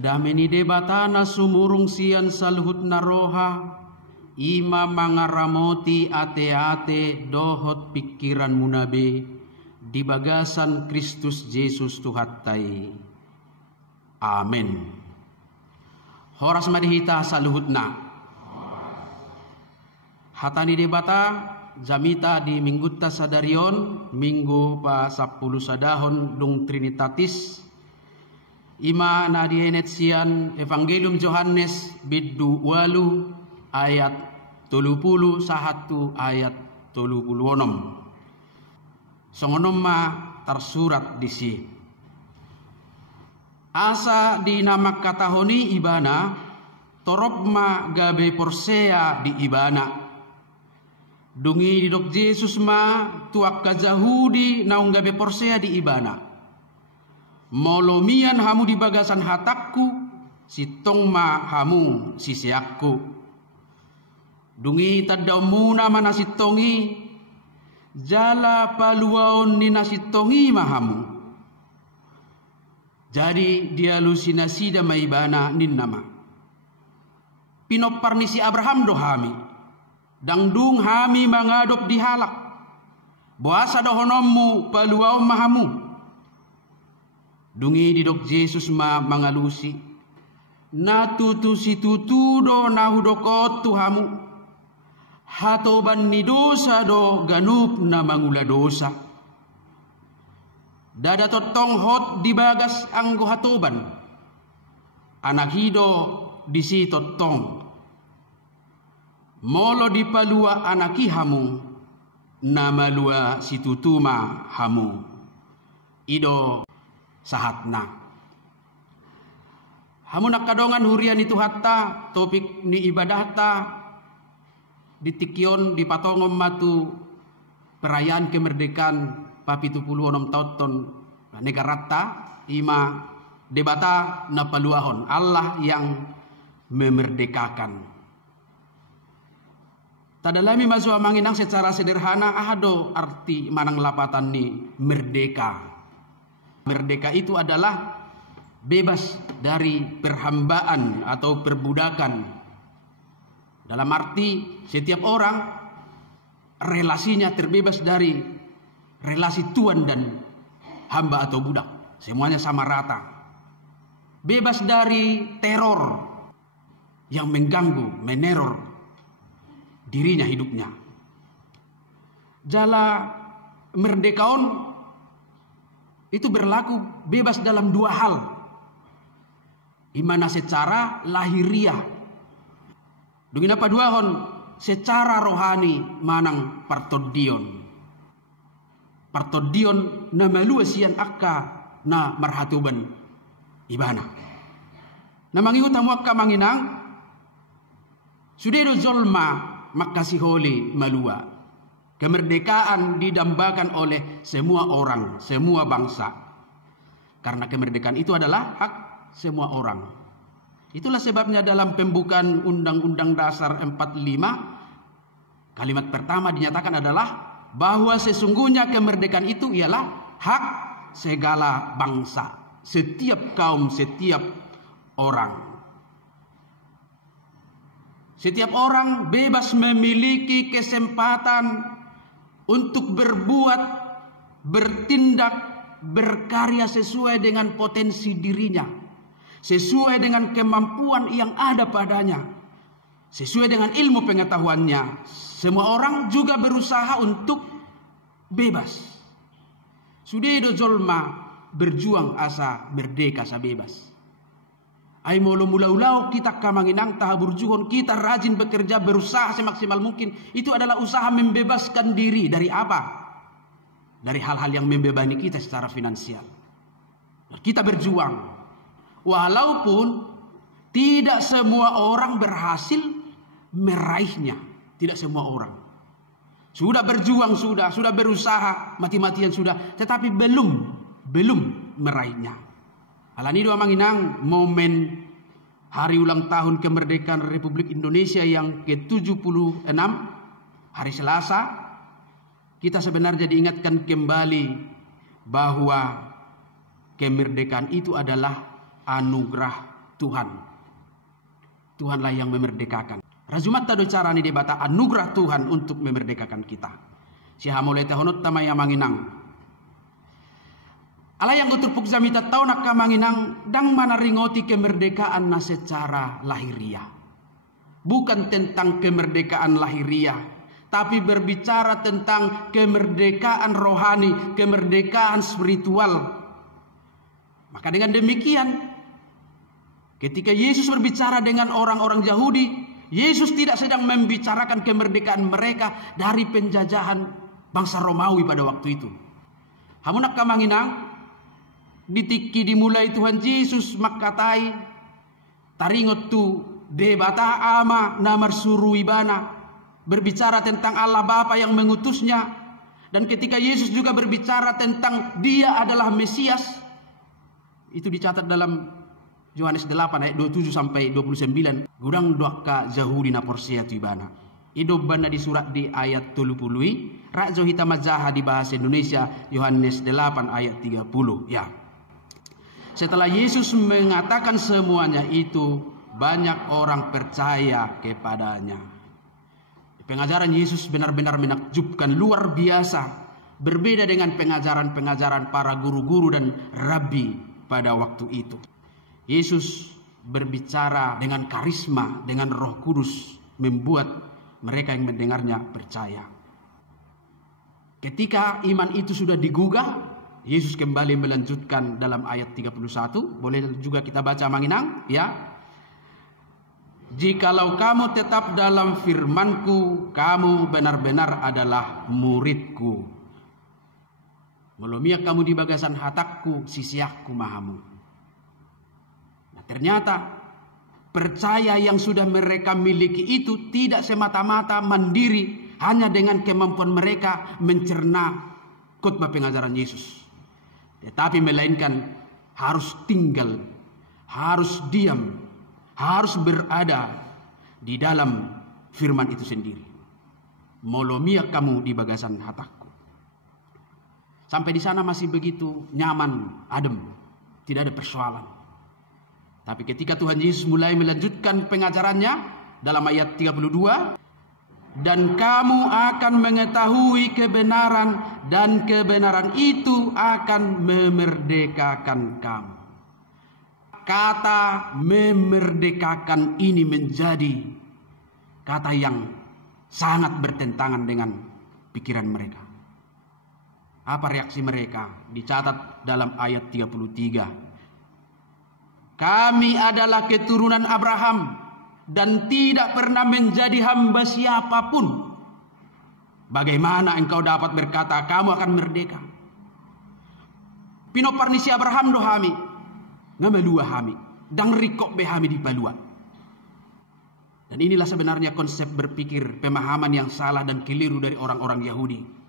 Dameni debatana sumurung sian saluhut naroha, ima mangaramoti ate-ate dohot pikiran munabe di bagasan Kristus Yesus Tuhattai. Amin. Horas madihita saluhutna. Hatani debata jamita di minggutta sadarion minggu pa 10 sadahon dung Trinitatis. Ima na dienet sian Evangelium Johannes biddu walu ayat 30 sahatu ayat 36. Songonom ma tersurat di si. Asa di nama katahoni ibana torop ma gabe porsea di ibana. Dungi didok Yesus ma tuak kajahudi naung gabe porsea di ibana. Molomian hamu di bagasan hatakku, sitong ma hamu sisiakku. Dungi tadaumuna mana sitongi, jala paluaon ni nasitongi mahamu. Jadi dia lusinasi da maibana nin nama. Pinoparnisi Abraham dohami, dangdung hami mangadop dihalak. Boasa dohonommu paluaon mahamu. Dungi didok Yesus ma mangalusi natutu situtu do nahudokot tuhamu hatoban ni dosa do ganup na mangula dosa dada totong hot di bagas anggo hatoban anak hido di si totong molo di palua anaki hamu namalua situtuma hamu ido sahatna. Hamu nakadongan hurian itu hatta topik ni ibadah ta ditikion di patongom matu perayaan kemerdekaan papitu puluh onom tahun negarata ima debata na paluahon Allah yang memerdekakan. Tadalami masuk manginang secara sederhana ahado arti manang lapatan ni merdeka. Merdeka itu adalah bebas dari perhambaan atau perbudakan. Dalam arti setiap orang relasinya terbebas dari relasi tuan dan hamba atau budak. Semuanya sama rata. Bebas dari teror yang mengganggu, meneror dirinya hidupnya. Jala merdekaon itu berlaku bebas dalam dua hal. Imana secara lahiriah. Dengan apa dua hon? Secara rohani manang partodion. Partodion na maluasian akka na marhatuban ibana. Na mangingut tamu akka manginang sudedo zolma makasiholi malua. Kemerdekaan didambakan oleh semua orang, semua bangsa. Karena kemerdekaan itu adalah hak semua orang. Itulah sebabnya dalam pembukaan Undang-Undang Dasar 45, kalimat pertama dinyatakan adalah bahwa sesungguhnya kemerdekaan itu ialah hak segala bangsa, setiap kaum, setiap orang. Setiap orang bebas memiliki kesempatan untuk berbuat, bertindak, berkarya sesuai dengan potensi dirinya. Sesuai dengan kemampuan yang ada padanya. Sesuai dengan ilmu pengetahuannya. Semua orang juga berusaha untuk bebas. Sudedo jolma berjuang asa merdeka sa bebas. Ay molo mula-ulau kita kamanginang tahabur juhon, kita rajin bekerja, berusaha semaksimal mungkin. Itu adalah usaha membebaskan diri dari apa? Dari hal-hal yang membebani kita secara finansial. Kita berjuang. Walaupun tidak semua orang berhasil meraihnya. Tidak semua orang. Sudah berjuang, sudah berusaha, mati-matian sudah. Tetapi belum meraihnya. Alani doa manginang momen hari ulang tahun kemerdekaan Republik Indonesia yang ke-76 hari Selasa, kita sebenarnya diingatkan kembali bahwa kemerdekaan itu adalah anugerah Tuhan. Tuhanlah yang memerdekakan. Rajumatta do carani debata anugerah Tuhan untuk memerdekakan kita. Sihamole tahonot tamaya manginang. Ala yang utur pukzamita tau nak kamanginang dang manaringoti kemerdekaan na secara lahiriah. Bukan tentang kemerdekaan lahiriah, tapi berbicara tentang kemerdekaan rohani, kemerdekaan spiritual. Maka dengan demikian, ketika Yesus berbicara dengan orang-orang Yahudi, Yesus tidak sedang membicarakan kemerdekaan mereka dari penjajahan bangsa Romawi pada waktu itu. Hamunak kamanginang, ditiki dimulai Tuhan Yesus makatai, taringot tu debata ama namar suru ibana, berbicara tentang Allah Bapa yang mengutusnya. Dan ketika Yesus juga berbicara tentang dia adalah Mesias, itu dicatat dalam Yohanes 8 ayat 27 sampai 29. Gudang doaka Yahudi na porsia tu ibana. Ido bana di surat di ayat 30. Rakzo hitamazaha di bahasa Indonesia Yohanes 8 ayat 30. Ya. Setelah Yesus mengatakan semuanya itu, banyak orang percaya kepadanya. Pengajaran Yesus benar-benar menakjubkan, luar biasa. Berbeda dengan pengajaran-pengajaran para guru-guru dan rabi pada waktu itu. Yesus berbicara dengan karisma, dengan Roh Kudus, membuat mereka yang mendengarnya percaya. Ketika iman itu sudah digugah, Yesus kembali melanjutkan dalam ayat 31. Boleh juga kita baca manginang, ya. Jikalau kamu tetap dalam firman-Ku, kamu benar-benar adalah murid-Ku. Melumia kamu di bagasan hatakku, sisiakku mahamu. Nah, ternyata percaya yang sudah mereka miliki itu tidak semata-mata mandiri hanya dengan kemampuan mereka mencerna khotbah pengajaran Yesus. Tetapi melainkan harus tinggal, harus diam, harus berada di dalam firman itu sendiri. Molomia kamu di bagasan hatakku. Sampai di sana masih begitu nyaman, adem, tidak ada persoalan. Tapi ketika Tuhan Yesus mulai melanjutkan pengajarannya dalam ayat 32, dan kamu akan mengetahui kebenaran, dan kebenaran itu akan memerdekakan kamu. Kata memerdekakan ini menjadi kata yang sangat bertentangan dengan pikiran mereka. Apa reaksi mereka? Dicatat dalam ayat 33. Kami adalah keturunan Abraham dan tidak pernah menjadi hamba siapapun. Bagaimana engkau dapat berkata kamu akan merdeka? Pino parnisi Abraham dohami, ngamelua hami, dang rikok behami di palua. Dan inilah sebenarnya konsep berpikir pemahaman yang salah dan keliru dari orang-orang Yahudi.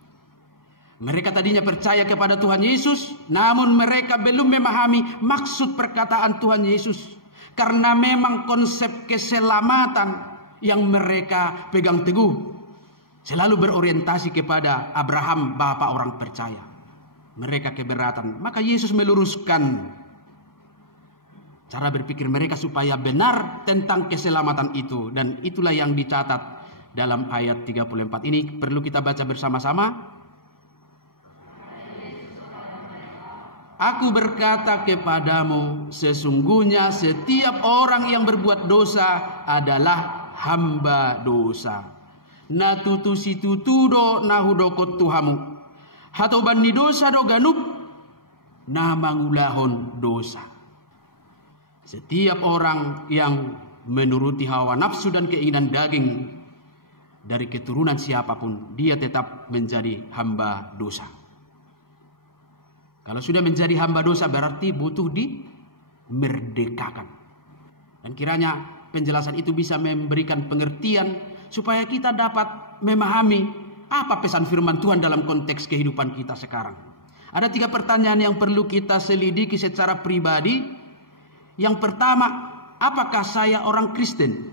Mereka tadinya percaya kepada Tuhan Yesus, namun mereka belum memahami maksud perkataan Tuhan Yesus. Karena memang konsep keselamatan yang mereka pegang teguh selalu berorientasi kepada Abraham, bapa orang percaya. Mereka keberatan. Maka Yesus meluruskan cara berpikir mereka supaya benar tentang keselamatan itu. Dan itulah yang dicatat dalam ayat 34. Ini perlu kita baca bersama-sama. Aku berkata kepadamu, sesungguhnya setiap orang yang berbuat dosa adalah hamba dosa. Natutu situtudo nahudokot tuhamu. Hatoban ni dosa do ganup namangulahon dosa. Setiap orang yang menuruti hawa nafsu dan keinginan daging dari keturunan siapapun, dia tetap menjadi hamba dosa. Kalau sudah menjadi hamba dosa berarti butuh dimerdekakan. Dan kiranya penjelasan itu bisa memberikan pengertian supaya kita dapat memahami apa pesan firman Tuhan dalam konteks kehidupan kita sekarang. Ada 3 pertanyaan yang perlu kita selidiki secara pribadi. Yang pertama, apakah saya orang Kristen?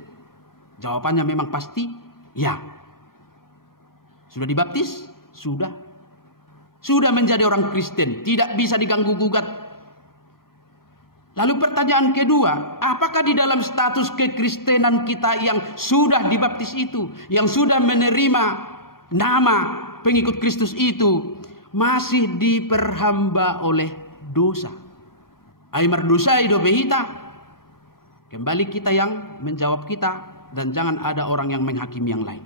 Jawabannya memang pasti ya. Sudah dibaptis? Sudah. Sudah menjadi orang Kristen, tidak bisa diganggu-gugat. Lalu pertanyaan kedua, apakah di dalam status kekristenan kita yang sudah dibaptis itu, yang sudah menerima nama pengikut Kristus itu, masih diperhamba oleh dosa? Aimar dosa ido behita. Kembali kita yang menjawab kita, dan jangan ada orang yang menghakimi yang lain.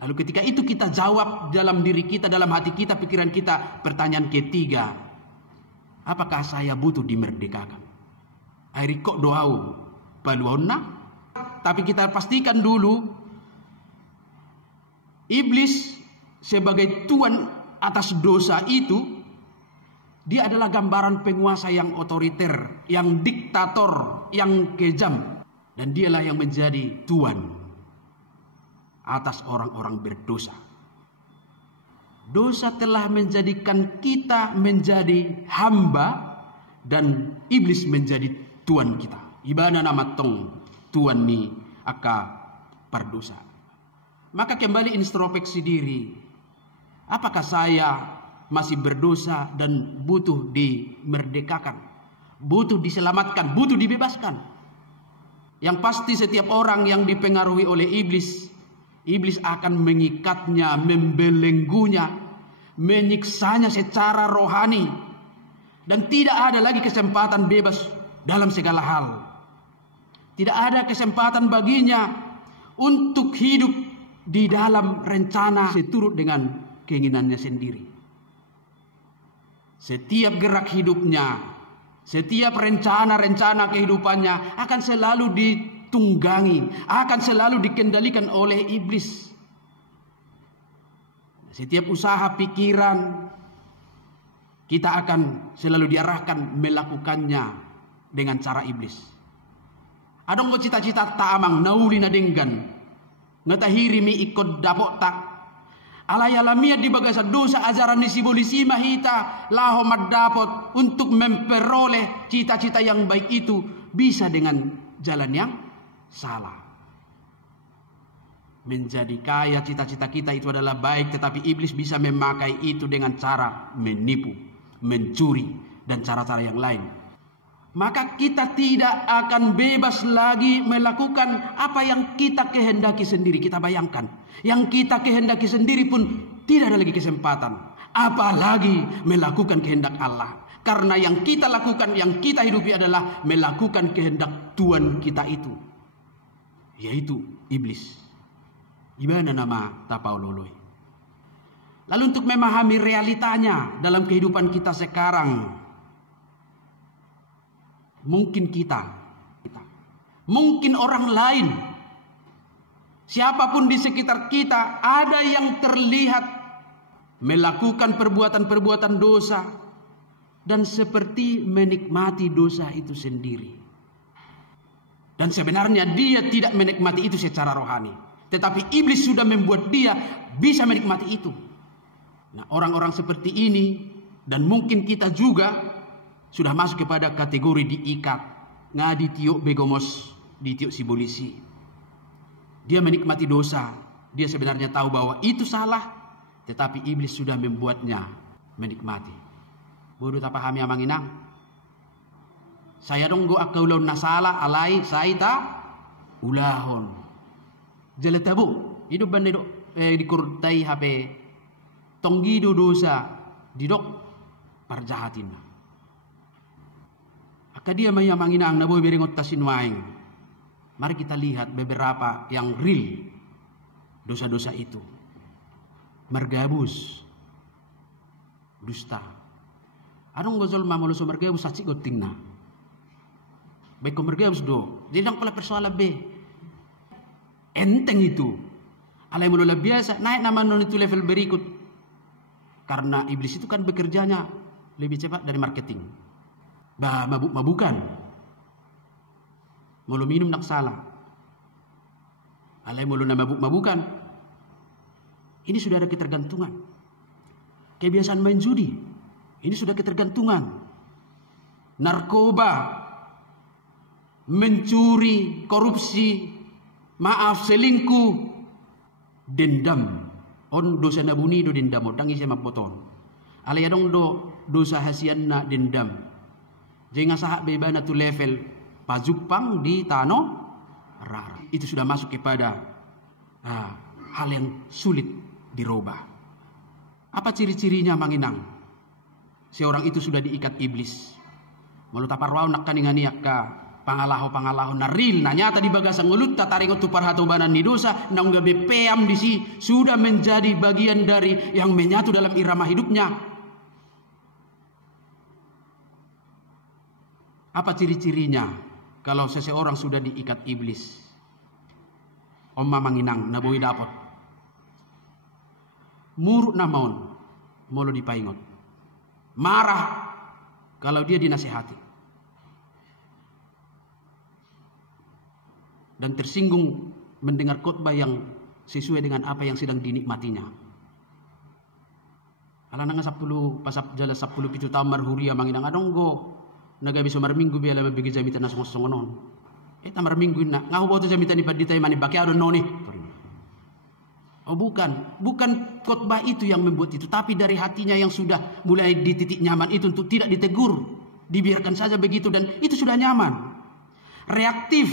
Lalu ketika itu kita jawab dalam diri kita, dalam hati kita, pikiran kita, pertanyaan ketiga, apakah saya butuh dimerdekakan? Airi kok doau paluonna? Tapi kita pastikan dulu, iblis sebagai tuan atas dosa itu, dia adalah gambaran penguasa yang otoriter, yang diktator, yang kejam. Dan dialah yang menjadi tuan atas orang-orang berdosa. Dosa telah menjadikan kita menjadi hamba dan iblis menjadi tuan kita. Ibana nama tong tuan ni aka perdosa. Maka kembali introspeksi diri. Apakah saya masih berdosa dan butuh dimerdekakan, butuh diselamatkan, butuh dibebaskan? Yang pasti setiap orang yang dipengaruhi oleh iblis, iblis akan mengikatnya, membelenggunya, menyiksanya secara rohani. Dan tidak ada lagi kesempatan bebas dalam segala hal. Tidak ada kesempatan baginya untuk hidup di dalam rencana seturut dengan keinginannya sendiri. Setiap gerak hidupnya, setiap rencana-rencana kehidupannya akan selalu ditunggangi, akan selalu dikendalikan oleh iblis. Setiap usaha pikiran kita akan selalu diarahkan melakukannya dengan cara iblis. Adong ko cita-cita taamang nauli na denggan, ngatahiri mi ikod dapok tak. Alayalamia di bagasa dosa ajaran ni sibolisi mahita laho madapot untuk memperoleh cita-cita yang baik itu bisa dengan jalan yang salah. Menjadi kaya cita-cita kita itu adalah baik, tetapi iblis bisa memakai itu dengan cara menipu, mencuri, dan cara-cara yang lain. Maka kita tidak akan bebas lagi melakukan apa yang kita kehendaki sendiri. Kita bayangkan, yang kita kehendaki sendiri pun tidak ada lagi kesempatan, apalagi melakukan kehendak Allah. Karena yang kita lakukan, yang kita hidupi adalah melakukan kehendak Tuhan kita itu, yaitu iblis. Gimana nama tapauloloi? Lalu untuk memahami realitanya dalam kehidupan kita sekarang, mungkin kita, mungkin orang lain, siapapun di sekitar kita, ada yang terlihat melakukan perbuatan-perbuatan dosa dan seperti menikmati dosa itu sendiri. Dan sebenarnya dia tidak menikmati itu secara rohani, tetapi iblis sudah membuat dia bisa menikmati itu. Nah, orang-orang seperti ini dan mungkin kita juga sudah masuk kepada kategori diikat, ngadi tiok begomos di tiok sibolisi. Dia menikmati dosa, dia sebenarnya tahu bahwa itu salah, tetapi iblis sudah membuatnya menikmati. Bodoh tak pahami amang inang. Saya dong go akaulaw na salah alay saita ulahon. Jeletabu hidup bandai dikurtai HP tonggido dosa didok parjahatin. Dia mayamanginang na boy beringot tasin waing. Mari kita lihat beberapa yang real dosa-dosa itu. Mergabus, dusta. Anong gozol mamuluso mergabus saci goting na. Baik ko mergabus do. Jadi pala persoalan be. Enteng itu. Alay mo biasa naik naman nun itu level berikut. Karena iblis itu kan bekerjanya lebih cepat dari marketing. Mabuk-mabukan, mulu minum nak salah, alay mulu na mabuk-mabukan. Ini sudah ada ketergantungan. Kebiasaan main judi, ini sudah ketergantungan. Narkoba, mencuri, korupsi, maaf selingkuh, dendam. On dosa nabuni do dendam, odangi siya mapoton. Alay adong do dosa hasian na dendam. Jangan sahak bebana tu level pajupang di tano rara. Itu sudah masuk kepada hal yang sulit dirubah. Apa ciri-cirinya manginang? Seorang itu sudah diikat iblis. Mulut aparwau nak kaninganiak ka pangalaho na real na nyata di bagasang ulut tataring tu parhatobanan ni dosa na unggabe peam di si sudah menjadi bagian dari yang menyatu dalam irama hidupnya. Apa ciri-cirinya kalau seseorang sudah diikat iblis? Omma manginang na boy dapot. Muruk na maun molo dipaingot. Marah kalau dia dinasihati. Dan tersinggung mendengar khotbah yang sesuai dengan apa yang sedang dinikmatinya. Ala nanga 10 pasap jala 10 pitu tahun marhuria manginang adonggo nagabi so marminggu biala mabigi jamitan na songonon. Tamar minggu na ngaho boto jamitan ni paditay mani baki adon noni. Oh bukan khotbah itu yang membuat itu, tapi dari hatinya yang sudah mulai di titik nyaman itu untuk tidak ditegur, dibiarkan saja begitu dan itu sudah nyaman. Reaktif,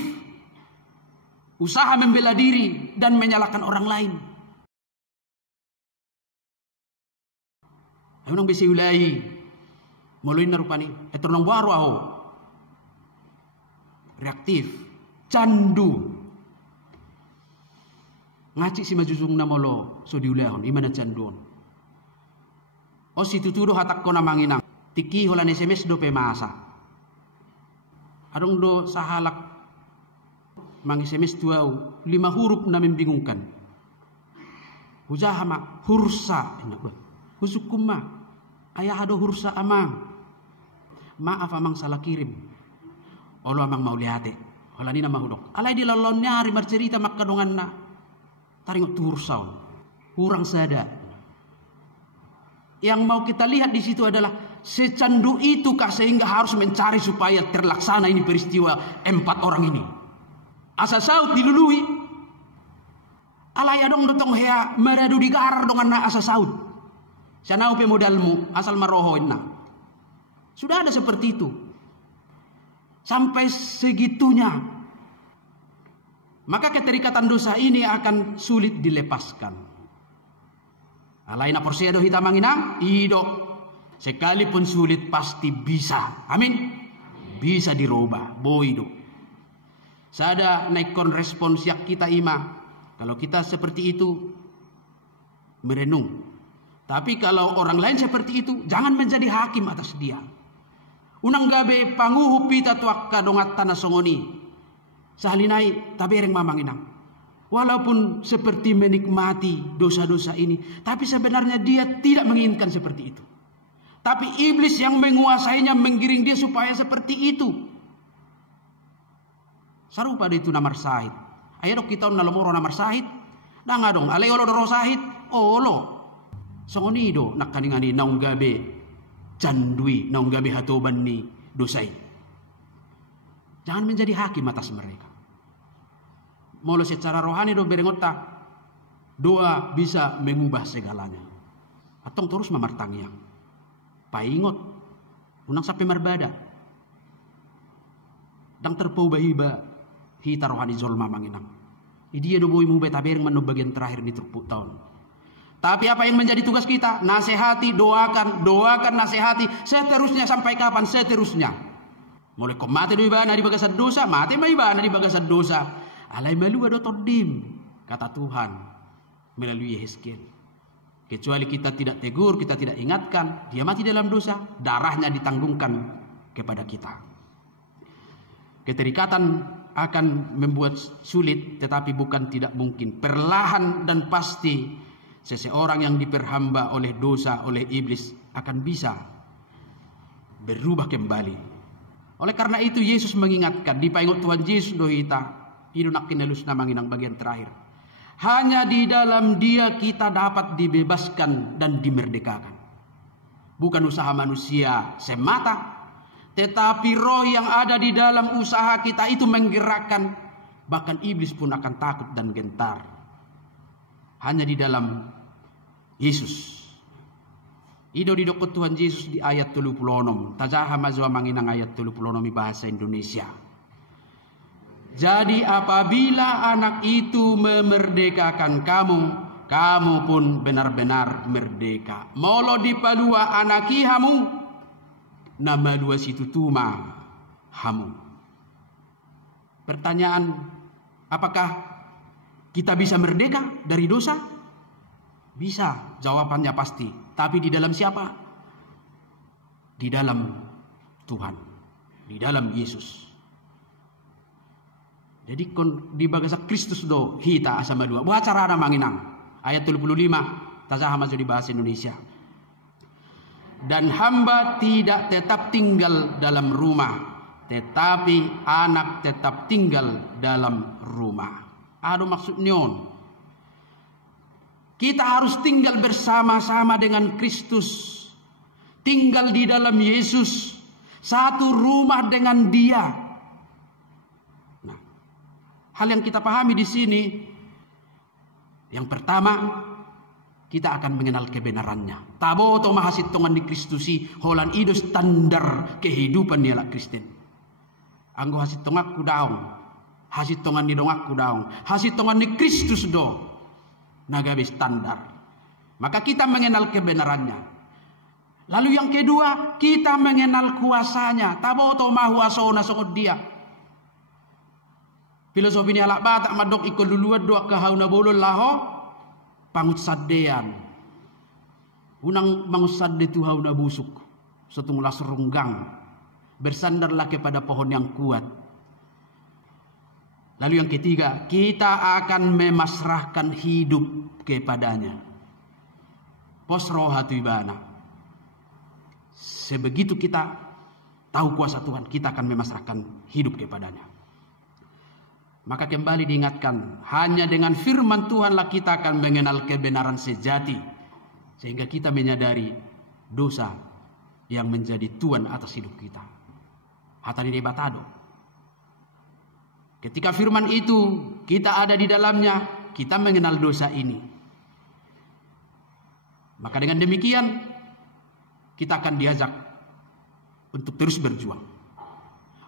usaha membela diri dan menyalahkan orang lain. Ayun ang bisi ulay, muluin na rupani, ito nang waro aho. Reaktif, candu. Ngaci si majusung na molo so diulahon imana canduon. O si tutudo hatak ko na manginang tiki holan SMS do pemasa. Adong do sahalak mang SMS tuau 5 huruf na membingungkan. Hujahama hursa husukuma ayah ado hursa amang. Maaf amang salah kirim. Olo amang mau liate. Holani na mahudok. Alay di lalon nyari marcerita makadongan na. Taringot tursau, kurang sadar. Yang mau kita lihat di situ adalah secandu itu kah sehingga harus mencari supaya terlaksana ini peristiwa 4 orang ini. Asa saut dilului. Alaya dong dotong hea meradu digarar dengan na asa saut. Sanau pe modalmu asal marohoin na. Sudah ada seperti itu. Sampai segitunya. Maka keterikatan dosa ini akan sulit dilepaskan. Alaina porsedo hita manginang, ido. Sekalipun sulit pasti bisa. Amin. Bisa dirubah. Boido. Sada naikon respons yak kita ima. Kalau kita seperti itu merenung. Tapi kalau orang lain seperti itu, jangan menjadi hakim atas dia. Unang gabe panguhu pita tuak kadongat tanah songoni. Sahalinai tabereng mamanginang. Walaupun seperti menikmati dosa-dosa ini, tapi sebenarnya dia tidak menginginkan seperti itu. Tapi iblis yang menguasainya menggiring dia supaya seperti itu. Saru pada itu namar sahid. Ayo dok kita nalomoro namar sahid. Danga dong, alay olo doro sahid. Olo. Songonido nakaningani naung gabe candui, naung gabe hatoban ni dosai. Jangan menjadi hakim atas mereka. Molo secara rohani do berengota, doa bisa mengubah segalanya. Atong terus mamartangiang. Paingot, unang sampai marbada. Dang terpau bahiba, hita rohani zolma manginang. Dia do boy mubay tabereng manu bagian terakhir di terpuk tahun. Tapi apa yang menjadi tugas kita? Nasihati, doakan, nasihati. Seterusnya sampai kapan? Seterusnya. Mulai kau mati di ibana di bagasan dosa, mati ma ibana di bagasan dosa. Alay malu ado todim, kata Tuhan melalui Yehezkiel. Kecuali kita tidak tegur, kita tidak ingatkan, dia mati dalam dosa, darahnya ditanggungkan kepada kita. Keterikatan akan membuat sulit, tetapi bukan tidak mungkin. Perlahan dan pasti seseorang yang diperhamba oleh dosa, oleh iblis akan bisa berubah kembali. Oleh karena itu Yesus mengingatkan di paingot Tuhan Yesus dohita idunak kinalus na manginang bagian terakhir. Hanya di dalam Dia kita dapat dibebaskan dan dimerdekakan. Bukan usaha manusia semata, tetapi roh yang ada di dalam usaha kita itu menggerakkan. Bahkan iblis pun akan takut dan gentar. Hanya di dalam Yesus Ido didokot Tuhan Yesus di ayat 36. Tajaha mazwa manginang ayat 36 bahasa Indonesia. Jadi apabila anak itu memerdekakan kamu, kamu pun benar-benar merdeka. Molo dipalua anaki hamu, nama dua situ tuma hamu. Pertanyaan, apakah kita bisa merdeka dari dosa? Bisa, jawabannya pasti. Tapi di dalam siapa? Di dalam Tuhan, di dalam Yesus. Jadi di bagasa Kristus do hita asama dua. Buat cara ada manginang. Ayat 35. Tasah masuk di bahasa Indonesia. Dan hamba tidak tetap tinggal dalam rumah, tetapi anak tetap tinggal dalam rumah. Ada maksud nyon. Kita harus tinggal bersama-sama dengan Kristus. Tinggal di dalam Yesus. Satu rumah dengan Dia. Nah, hal yang kita pahami di sini, yang pertama, kita akan mengenal kebenarannya. Tabo to mahasitongan di Kristusi, holan ido standar kehidupan dialak Kristen. Anggo hasitongak ku daong. Hasitongan ni dongak ku daong. Hasitongan ni Kristus do. Nagabe standar. Maka kita mengenal kebenarannya. Lalu yang kedua, kita mengenal kuasanya. Tabo to mahuaso na songod Dia. Filosofi ni alak batak madok ikol duluan doa kahau na bolol laho pangut sadean. Unang mangut sade tu hau na busuk. Setunglah serunggang. Bersandarlah kepada pohon yang kuat. Lalu yang ketiga, kita akan memasrahkan hidup kepadanya. Posroh hatu ibana. Sebegitu kita tahu kuasa Tuhan, kita akan memasrahkan hidup kepadanya. Maka kembali diingatkan, hanya dengan firman Tuhanlah kita akan mengenal kebenaran sejati. Sehingga kita menyadari dosa yang menjadi tuan atas hidup kita. Hatani debatado. Ketika firman itu kita ada di dalamnya, kita mengenal dosa ini. Maka dengan demikian, kita akan diajak untuk terus berjuang.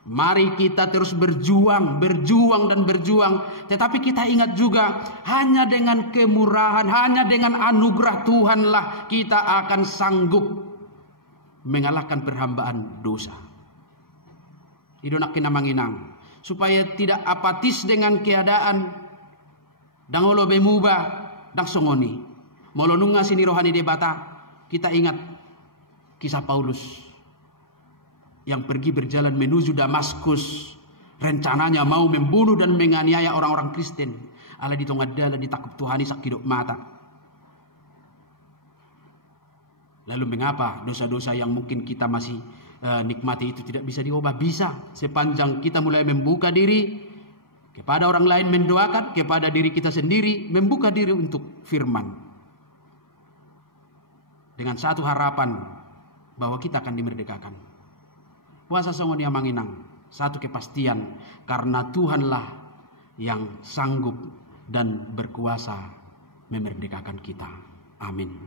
Mari kita terus berjuang dan berjuang. Tetapi kita ingat juga, hanya dengan kemurahan, hanya dengan anugerah Tuhanlah kita akan sanggup mengalahkan perhambaan dosa. Idonak kina manginang. Supaya tidak apatis dengan keadaan. Dangolo bemuba, dak songoni. Molonunga sini rohani debata. Kita ingat kisah Paulus yang pergi berjalan menuju Damaskus. Rencananya mau membunuh dan menganiaya orang-orang Kristen. Ala ditongadala ditakut Tuhani sakidok mata. Lalu mengapa dosa-dosa yang mungkin kita masih nikmati itu tidak bisa diubah? Bisa, sepanjang kita mulai membuka diri kepada orang lain, mendoakan kepada diri kita sendiri, membuka diri untuk firman dengan satu harapan bahwa kita akan dimerdekakan. Puasa songon yang manginang, satu kepastian, karena Tuhanlah yang sanggup dan berkuasa memerdekakan kita. Amin.